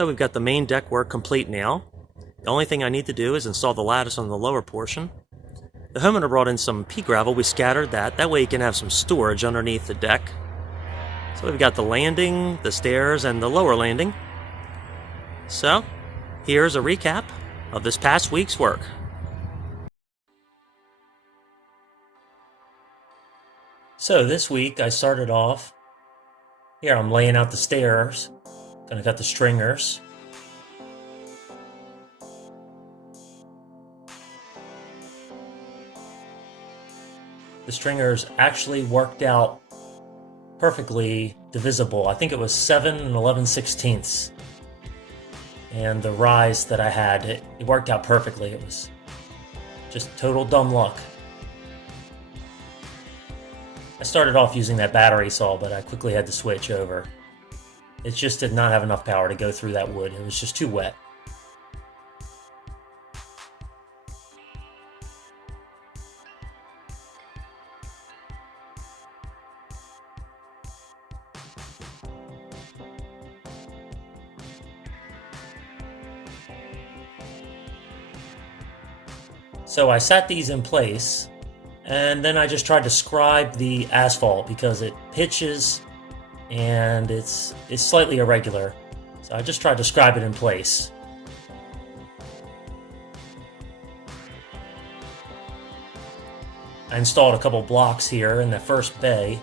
So we've got the main deck work complete now. The only thing I need to do is install the lattice on the lower portion. The homeowner brought in some pea gravel. We scattered that. That way you can have some storage underneath the deck. So we've got the landing, the stairs, and the lower landing. So here's a recap of this past week's work. So this week I started off, here I'm laying out the stairs. Gonna cut the stringers. The stringers actually worked out perfectly divisible. I think it was 7 and 11/16. And the rise that I had, it worked out perfectly. It was just total dumb luck. I started off using that battery saw, but I quickly had to switch over. It just did not have enough power to go through that wood. It was just too wet. So I sat these in place, and then I just tried to scribe the asphalt because it pitches and it's slightly irregular. So I just tried to scribe it in place. I installed a couple blocks here in the first bay.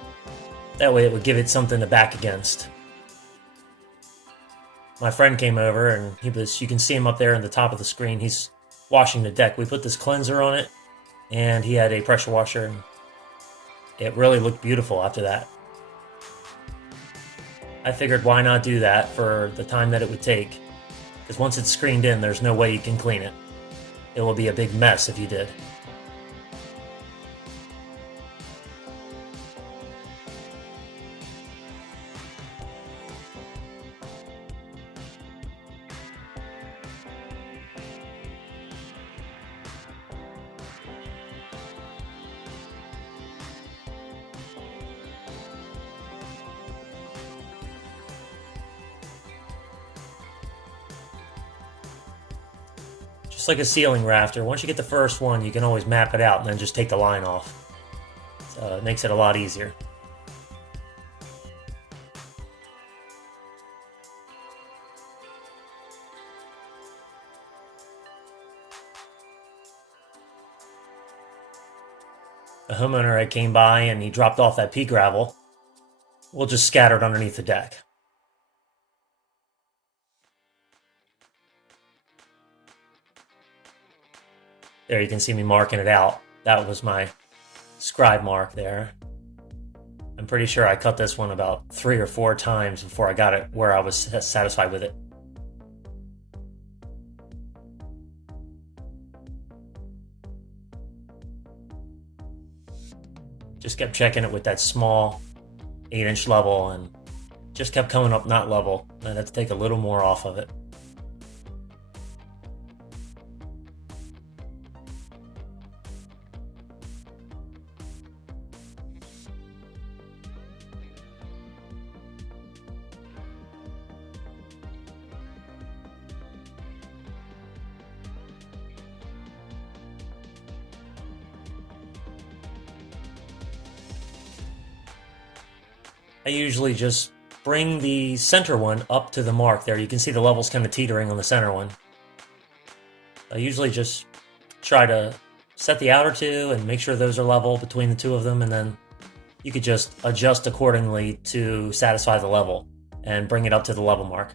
That way it would give it something to back against. My friend came over and you can see him up there in the top of the screen. He's washing the deck. We put this cleanser on it and he had a pressure washer, and it really looked beautiful after that. I figured why not do that for the time that it would take, because once it's screened in, there's no way you can clean it. It will be a big mess if you did. Just like a ceiling rafter, once you get the first one, you can always map it out and then just take the line off. So it makes it a lot easier. The homeowner had came by and he dropped off that pea gravel. We'll just scatter it underneath the deck. There you can see me marking it out. That was my scribe mark there. I'm pretty sure I cut this one about 3 or 4 times before I got it where I was satisfied with it. Just kept checking it with that small 8-inch level and just kept coming up not level. I had to take a little more off of it. I usually just bring the center one up to the mark there. You can see the levels kind of teetering on the center one. I usually just try to set the outer two and make sure those are level between the two of them, and then you could just adjust accordingly to satisfy the level and bring it up to the level mark.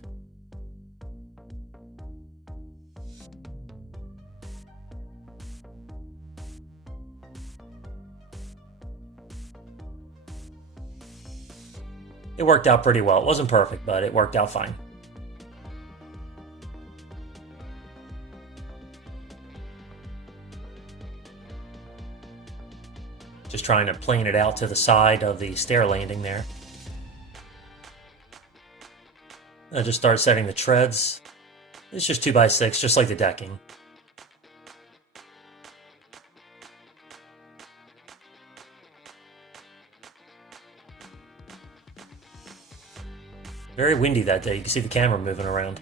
It worked out pretty well. It wasn't perfect, but it worked out fine. Just trying to plane it out to the side of the stair landing there. I just start setting the treads. It's just 2x6, just like the decking. Very windy that day. You can see the camera moving around.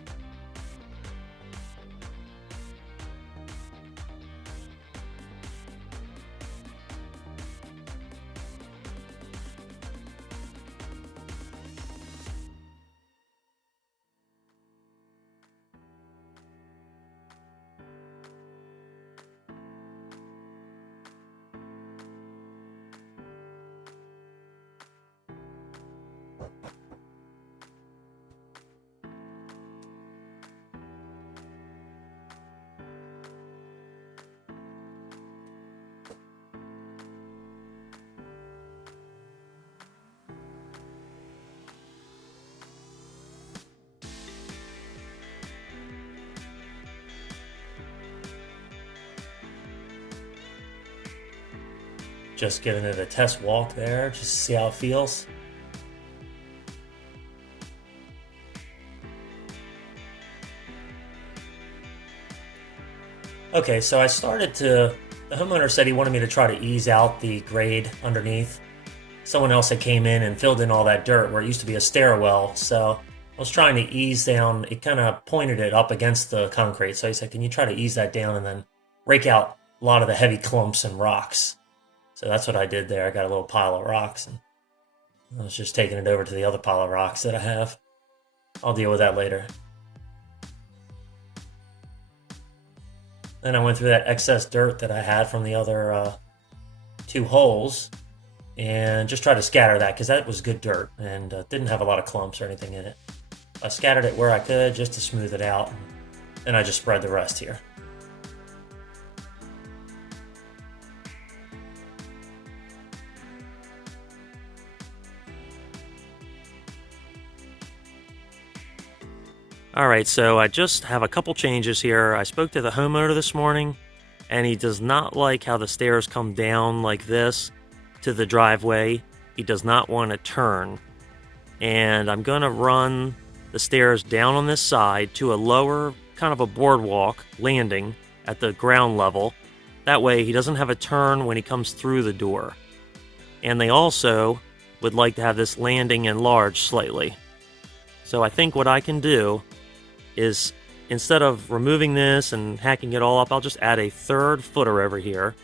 Just giving it a test walk there, just to see how it feels. Okay, so the homeowner said he wanted me to try to ease out the grade underneath. Someone else had came in and filled in all that dirt where it used to be a stairwell, so I was trying to ease down. It kind of pointed it up against the concrete, so he said, can you try to ease that down and then rake out a lot of the heavy clumps and rocks? So that's what I did there. I got a little pile of rocks, and I was just taking it over to the other pile of rocks that I have. I'll deal with that later. Then I went through that excess dirt that I had from the other 2 holes and just tried to scatter that because that was good dirt and didn't have a lot of clumps or anything in it. I scattered it where I could just to smooth it out, and I just spread the rest here. Alright, so I just have a couple changes here. I spoke to the homeowner this morning, and he does not like how the stairs come down like this to the driveway. He does not want to turn. And I'm going to run the stairs down on this side to a lower, kind of a boardwalk landing at the ground level. That way he doesn't have a turn when he comes through the door. And they also would like to have this landing enlarged slightly. So I think what I can do is, instead of removing this and hacking it all up, I'll just add a 3rd footer over here,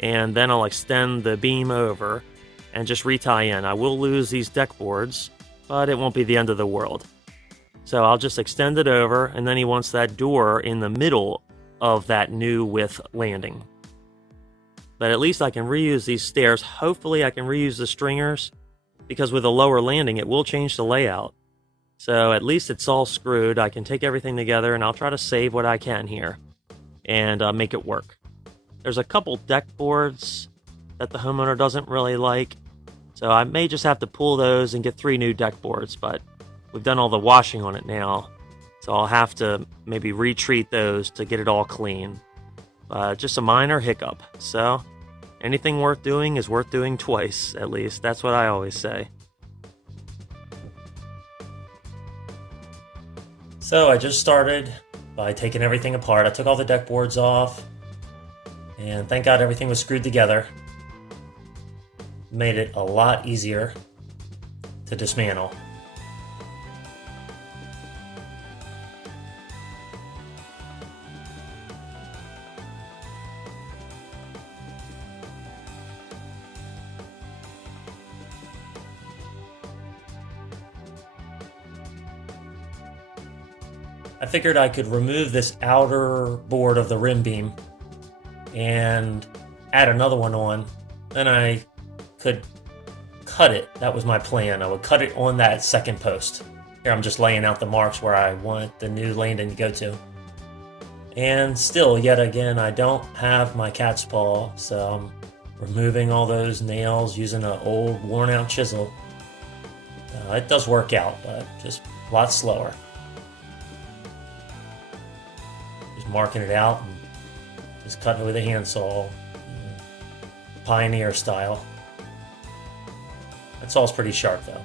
and then I'll extend the beam over and just retie in. I will lose these deck boards, but it won't be the end of the world. So I'll just extend it over, and then he wants that door in the middle of that new width landing. But at least I can reuse these stairs. Hopefully I can reuse the stringers, because with a lower landing it will change the layout. So at least it's all screwed. I can take everything together, and I'll try to save what I can here and make it work. There's a couple deck boards that the homeowner doesn't really like, so I may just have to pull those and get 3 new deck boards, but we've done all the washing on it now, so I'll have to maybe retreat those to get it all clean. Just a minor hiccup, so anything worth doing is worth doing twice, at least. That's what I always say. So I just started by taking everything apart. I took all the deck boards off, and thank God everything was screwed together. Made it a lot easier to dismantle. I figured I could remove this outer board of the rim beam and add another one on. Then I could cut it. That was my plan. I would cut it on that second post. Here I'm just laying out the marks where I want the new landing to go to. And still, yet again, I don't have my cat's paw, so I'm removing all those nails using an old worn out chisel. It does work out, but just a lot slower. Marking it out and just cutting it with a handsaw, pioneer style. That saw's pretty sharp though.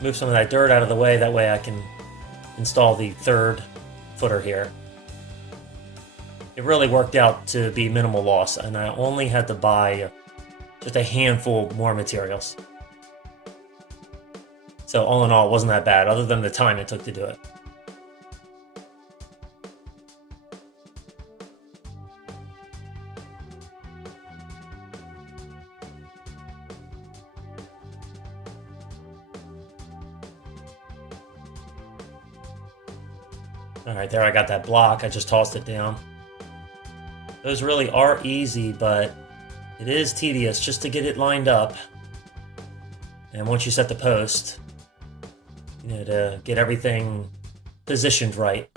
Move some of that dirt out of the way, that way I can install the 3rd footer here. It really worked out to be minimal loss, and I only had to buy just a handful more materials. So all in all, it wasn't that bad, other than the time it took to do it. Alright, there I got that block. I just tossed it down. Those really are easy, but it is tedious just to get it lined up. And once you set the post, to get everything positioned right.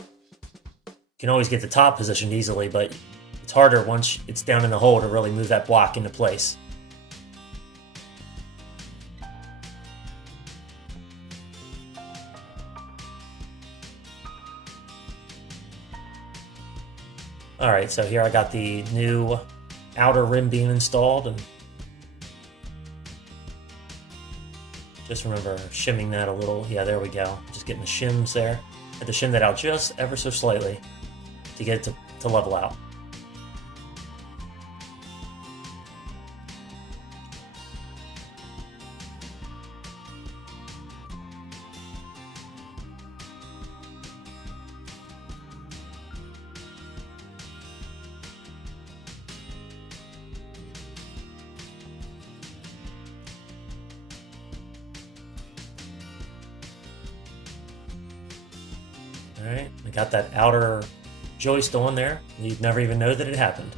You can always get the top positioned easily, but it's harder once it's down in the hole to really move that block into place. Alright, so here I got the new outer rim beam installed, and just remember shimming that a little. Yeah, there we go. Just getting the shims there. Had to shim that out just ever so slightly to get it to level out. Alright, I got that outer joist on there. You'd never even know that it happened.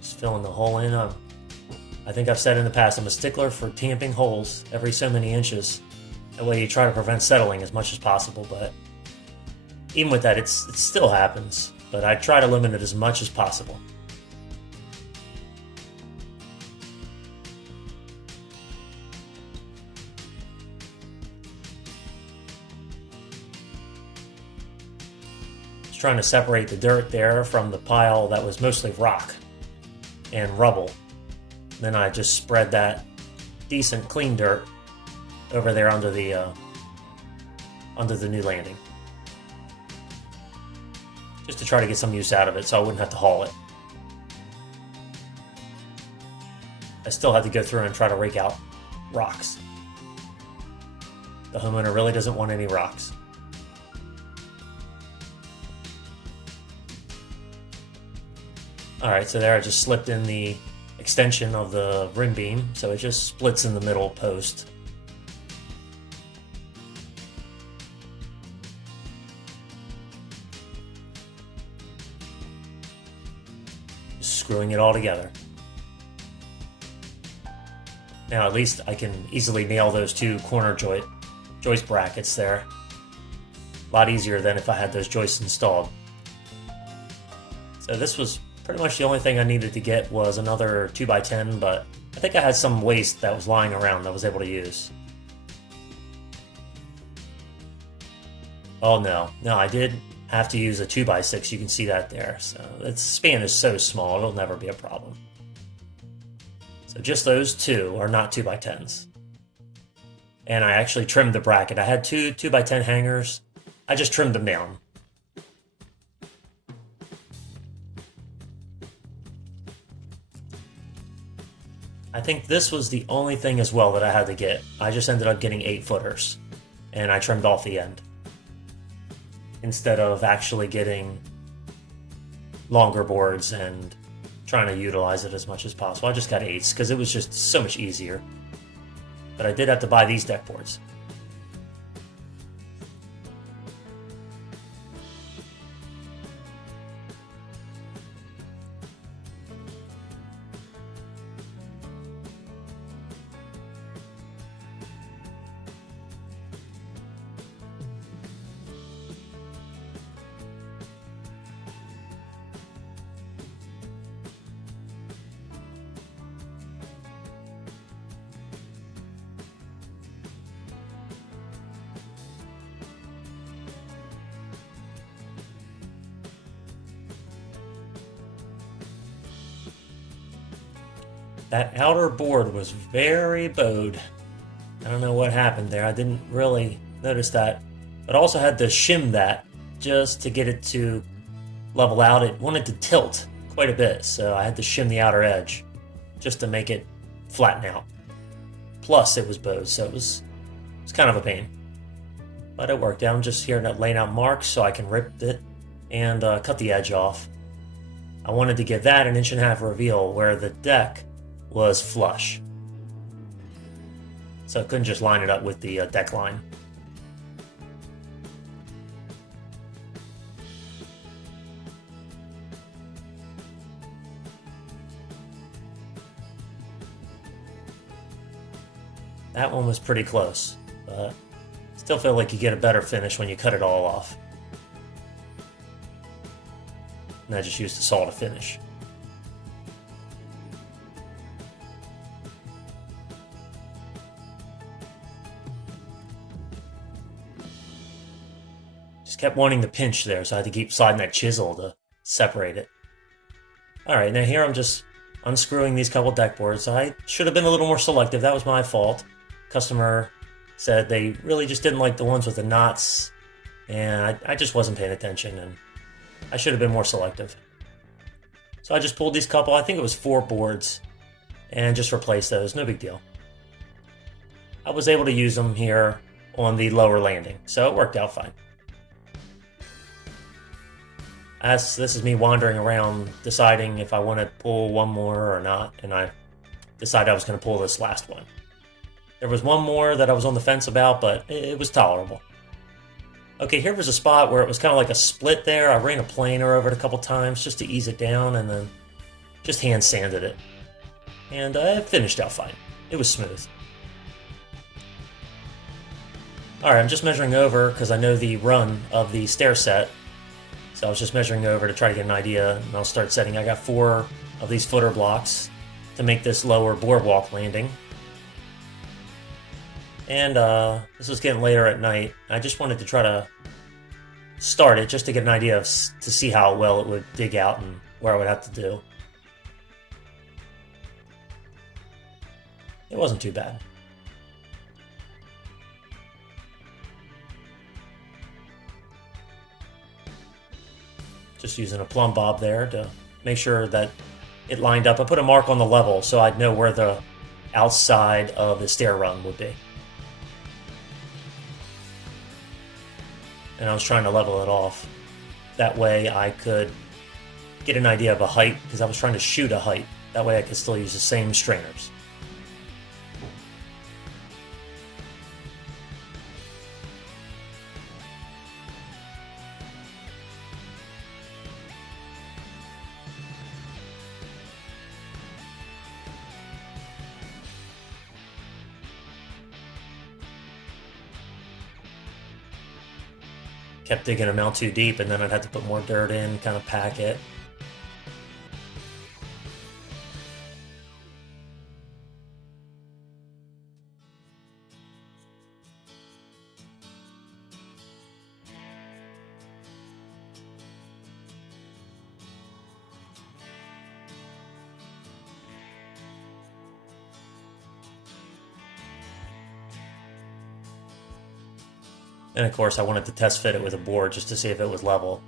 Just filling the hole in. I think I've said in the past, I'm a stickler for tamping holes every so many inches. That way you try to prevent settling as much as possible, but even with that, it still happens. But I try to limit it as much as possible. Trying to separate the dirt there from the pile that was mostly rock and rubble. Then I just spread that decent clean dirt over there under the new landing, just to try to get some use out of it so I wouldn't have to haul it. I still had to go through and try to rake out rocks. The homeowner really doesn't want any rocks. Alright, so there I just slipped in the extension of the rim beam, so it just splits in the middle post. Just screwing it all together. Now at least I can easily nail those two corner joist brackets there. A lot easier than if I had those joists installed. So this was pretty much the only thing I needed to get was another 2x10, but I think I had some waste that was lying around that I was able to use. Oh no, I did have to use a 2x6, you can see that there. So the span is so small, it'll never be a problem. So just those two are not 2x10s. And I actually trimmed the bracket. I had two 2x10 hangers, I just trimmed them down. I think this was the only thing as well that I had to get. I just ended up getting 8-footers, and I trimmed off the end instead of actually getting longer boards and trying to utilize it as much as possible. I just got 8s because it was just so much easier. But I did have to buy these deck boards. That outer board was very bowed. I don't know what happened there. I didn't really notice that. But I also had to shim that just to get it to level out. It wanted to tilt quite a bit, so I had to shim the outer edge just to make it flatten out. Plus it was bowed, so it was kind of a pain. But it worked out. I'm just here laying out marks so I can rip it and cut the edge off. I wanted to get that 1.5 inch reveal where the deck was flush. So I couldn't just line it up with the deck line. That one was pretty close, but still feel like you get a better finish when you cut it all off. And I just used the saw to finish. Just kept wanting to pinch there, so I had to keep sliding that chisel to separate it. Alright, now here I'm just unscrewing these couple deck boards. I should have been a little more selective. That was my fault. Customer said they really just didn't like the ones with the knots, and I just wasn't paying attention, and I should have been more selective. So I just pulled these couple, I think it was 4 boards, and just replaced those. No big deal. I was able to use them here on the lower landing, so it worked out fine. This is me wandering around deciding if I want to pull one more or not, and I decided I was going to pull this last one. There was one more that I was on the fence about, but it was tolerable. Okay, here was a spot where it was kind of like a split there. I ran a planer over it a couple times just to ease it down, and then just hand sanded it. And it finished out fine. It was smooth. Alright, I'm just measuring over because I know the run of the stair set. So I was just measuring over to try to get an idea, and I'll start setting. I got 4 of these footer blocks to make this lower boardwalk landing. And this was getting later at night. I just wanted to try to start it just to get an idea to see how well it would dig out and where I would have to do. It wasn't too bad. Just using a plumb bob there to make sure that it lined up. I put a mark on the level so I'd know where the outside of the stair run would be. And I was trying to level it off. That way I could get an idea of a height, because I was trying to shoot a height. That way I could still use the same stringers. Kept digging them out too deep, and then I'd have to put more dirt in, kind of pack it. And of course I wanted to test fit it with a board just to see if it was level.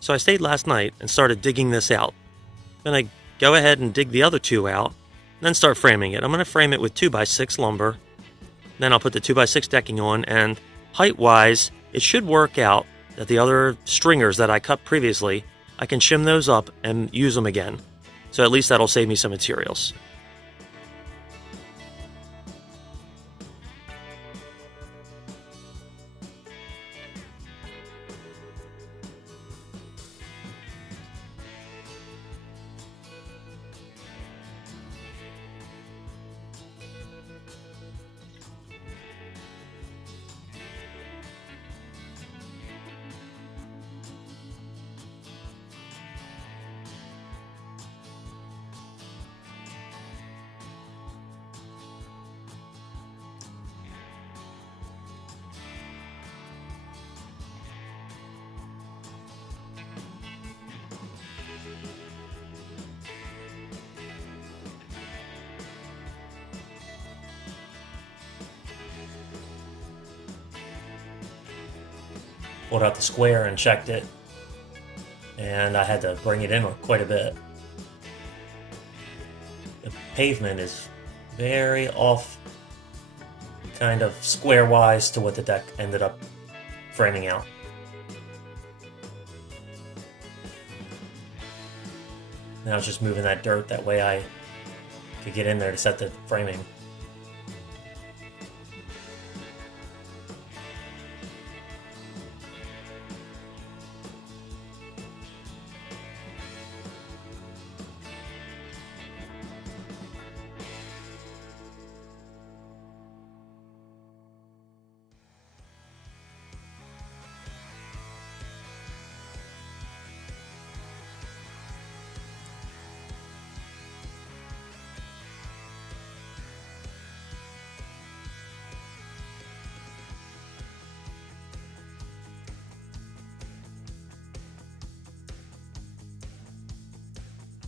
So I stayed last night and started digging this out. Then I go ahead and dig the other 2 out, and then start framing it. I'm going to frame it with 2x6 lumber. Then I'll put the 2x6 decking on, and height-wise, it should work out that the other stringers that I cut previously, I can shim those up and use them again. So at least that'll save me some materials. Pulled out the square and checked it, and I had to bring it in quite a bit. The pavement is very off, kind of square-wise to what the deck ended up framing out. Now it's just moving that dirt, that way I could get in there to set the framing.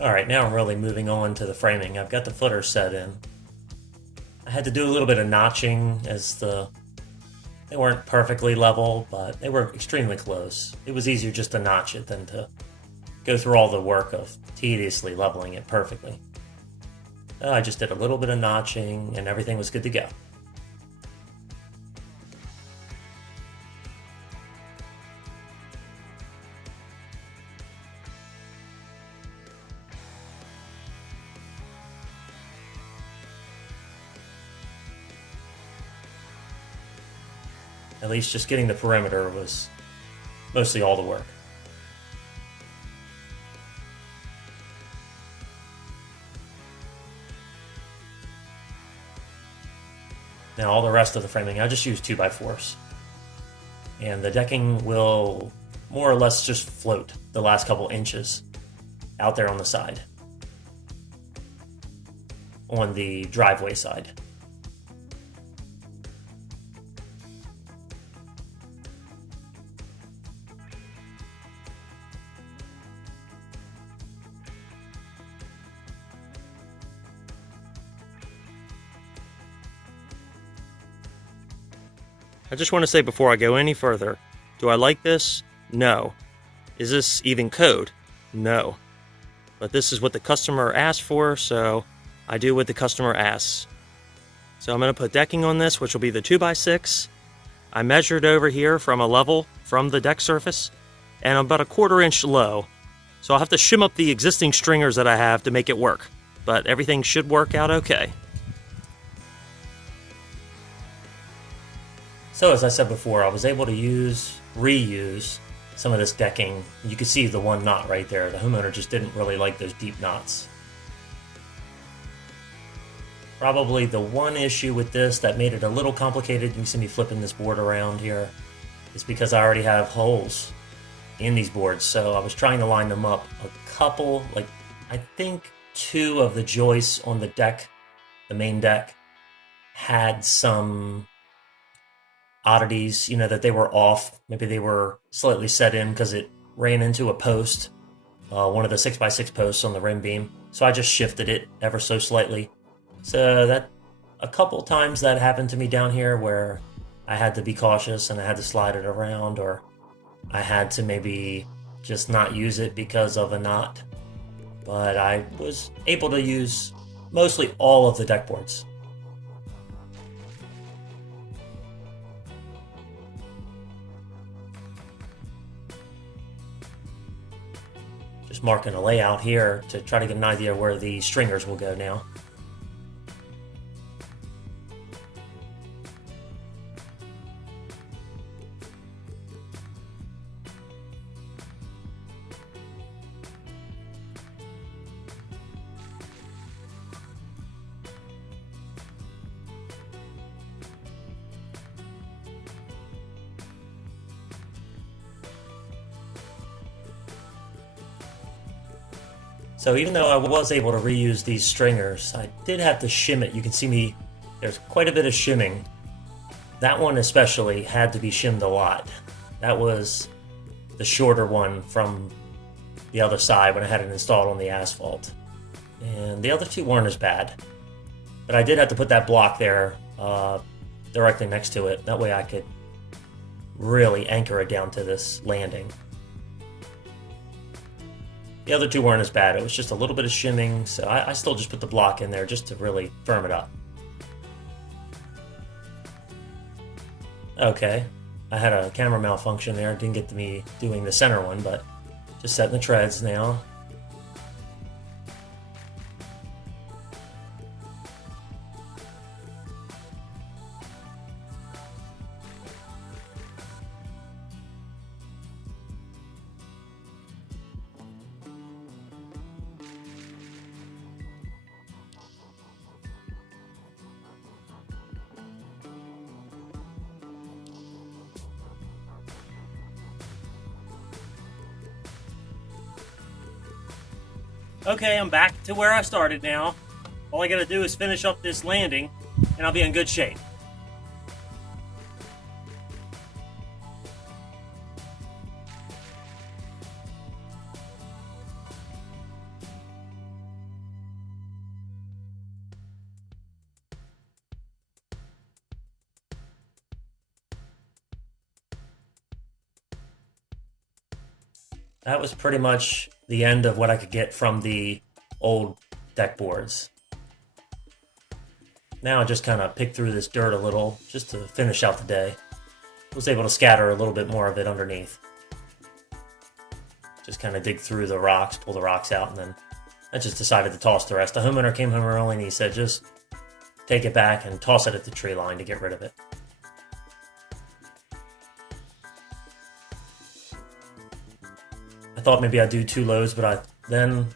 Alright, now I'm really moving on to the framing. I've got the footer set in. I had to do a little bit of notching as they weren't perfectly level, but they were extremely close. It was easier just to notch it than to go through all the work of tediously leveling it perfectly. I just did a little bit of notching and everything was good to go. At least just getting the perimeter was mostly all the work. Now all the rest of the framing, I just use 2x4s. And the decking will more or less just float the last couple inches out there on the side. On the driveway side. I just want to say before I go any further, do I like this? No. Is this even code? No. But this is what the customer asked for, so I do what the customer asks. So I'm going to put decking on this, which will be the 2x6. I measured over here from a level from the deck surface, and I'm about a 1/4 inch low. So I'll have to shim up the existing stringers that I have to make it work. But everything should work out okay. So as I said before, I was able to reuse some of this decking. You can see the one knot right there. The homeowner just didn't really like those deep knots. Probably the one issue with this that made it a little complicated, you can see me flipping this board around here, is because I already have holes in these boards. So I was trying to line them up. A couple, like I think 2 of the joists on the deck, the main deck, had some oddities, that they were off. Maybe they were slightly set in because it ran into a post, one of the 6x6 posts on the rim beam. So I just shifted it ever so slightly. So that a couple times that happened to me down here where I had to be cautious and I had to slide it around, or I had to maybe just not use it because of a knot. But I was able to use mostly all of the deck boards. Just marking a layout here to try to get an idea where the stringers will go now. So even though I was able to reuse these stringers, I did have to shim it. You can see there's quite a bit of shimming. That one especially had to be shimmed a lot. That was the shorter one from the other side when I had it installed on the asphalt. And the other 2 weren't as bad. But I did have to put that block there directly next to it. That way I could really anchor it down to this landing. The other 2 weren't as bad. It was just a little bit of shimming, so I still just put the block in there just to really firm it up. Okay, I had a camera malfunction there. It didn't get to me doing the center one, but just setting the treads now. Okay, I'm back to where I started now. All I gotta do is finish up this landing, and I'll be in good shape. that was pretty much the end of what I could get from the old deck boards. Now I just kind of picked through this dirt a little just to finish out the day. Was able to scatter a little bit more of it underneath. Just kind of dig through the rocks, pull the rocks out, and then I just decided to toss the rest. The homeowner came home early and he said just take it back and toss it at the tree line to get rid of it. I thought maybe I'd do 2 loads, but then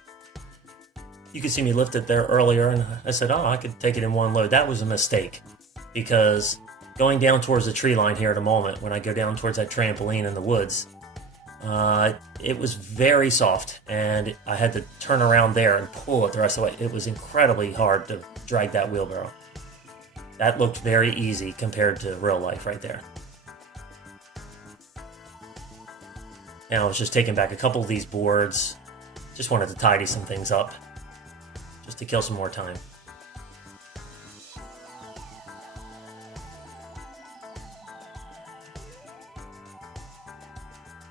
you could see me lift it there earlier, and I said, oh, I could take it in 1 load. That was a mistake, because going down towards the tree line here at a moment, when I go down towards that trampoline in the woods, it was very soft, and I had to turn around there and pull it the rest of the way. It was incredibly hard to drag that wheelbarrow. That looked very easy compared to real life right there. And I was just taking back a couple of these boards. Just wanted to tidy some things up, just to kill some more time.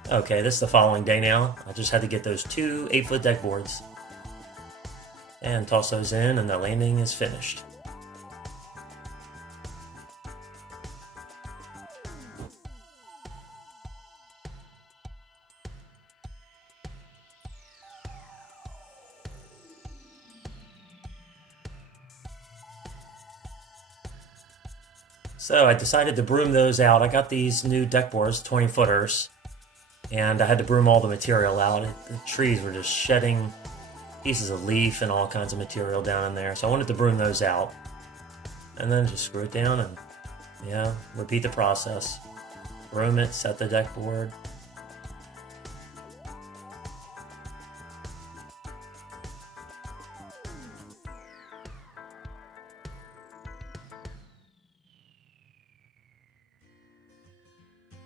Okay, this is the following day now. I just had to get those 2 8-foot deck boards and toss those in, and the landing is finished. So I decided to broom those out. I got these new deck boards, 20-footers, and I had to broom all the material out. The trees were just shedding pieces of leaf and all kinds of material down in there. So I wanted to broom those out, and then just screw it down and, yeah, repeat the process. Broom it, set the deck board.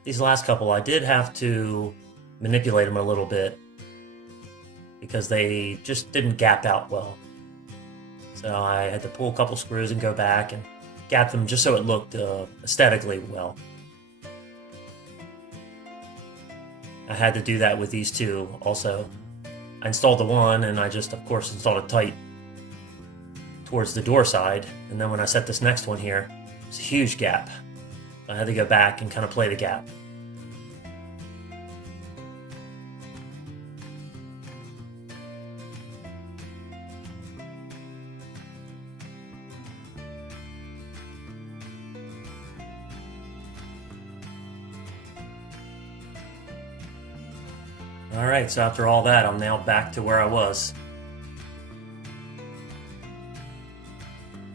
These last couple, I did have to manipulate them a little bit because they just didn't gap out well. So I had to pull a couple screws and go back and gap them just so it looked aesthetically well. I had to do that with these 2 also. I installed the one, and I just, of course, installed it tight towards the door side. And then when I set this next one here, it's a huge gap. I had to go back and kind of play the gap. Alright, so after all that, I'm now back to where I was.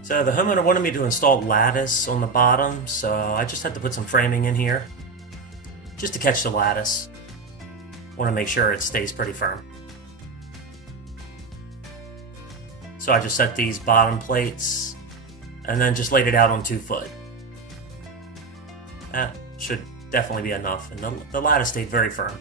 So the homeowner wanted me to install lattice on the bottom, so I just had to put some framing in here just to catch the lattice. Want to make sure it stays pretty firm. So I just set these bottom plates and then just laid it out on 2 foot. That should definitely be enough, and the lattice stayed very firm.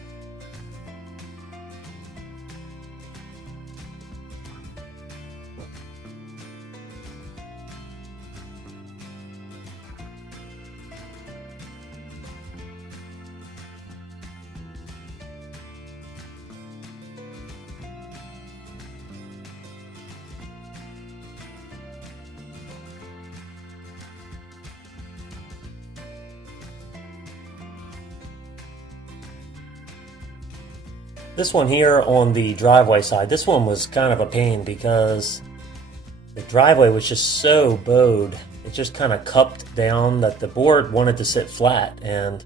This one here on the driveway side, this one was kind of a pain because the driveway was just so bowed. It just kind of cupped down that the board wanted to sit flat, and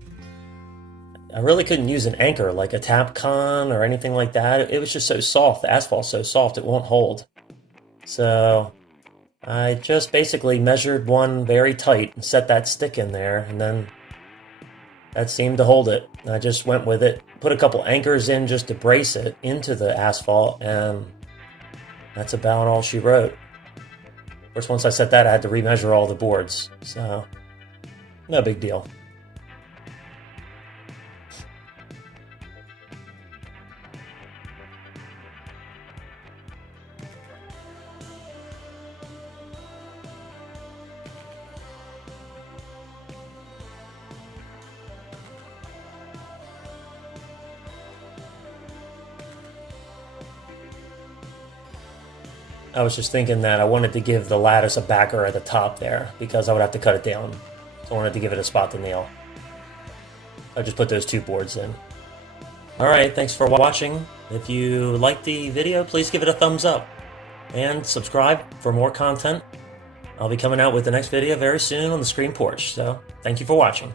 I really couldn't use an anchor like a Tapcon or anything like that. It was just so soft. The asphalt's so soft it won't hold. So I just basically measured one very tight and set that stick in there, and then that seemed to hold it. I just went with it, put a couple anchors in just to brace it into the asphalt, and that's about all she wrote. Of course, once I set that, I had to remeasure all the boards, so no big deal. I was just thinking that I wanted to give the lattice a backer at the top there because I would have to cut it down. So I wanted to give it a spot to nail. I just put those 2 boards in. Alright, thanks for watching. If you liked the video, please give it a thumbs up. And subscribe for more content. I'll be coming out with the next video very soon on the Screen Porch. So, thank you for watching.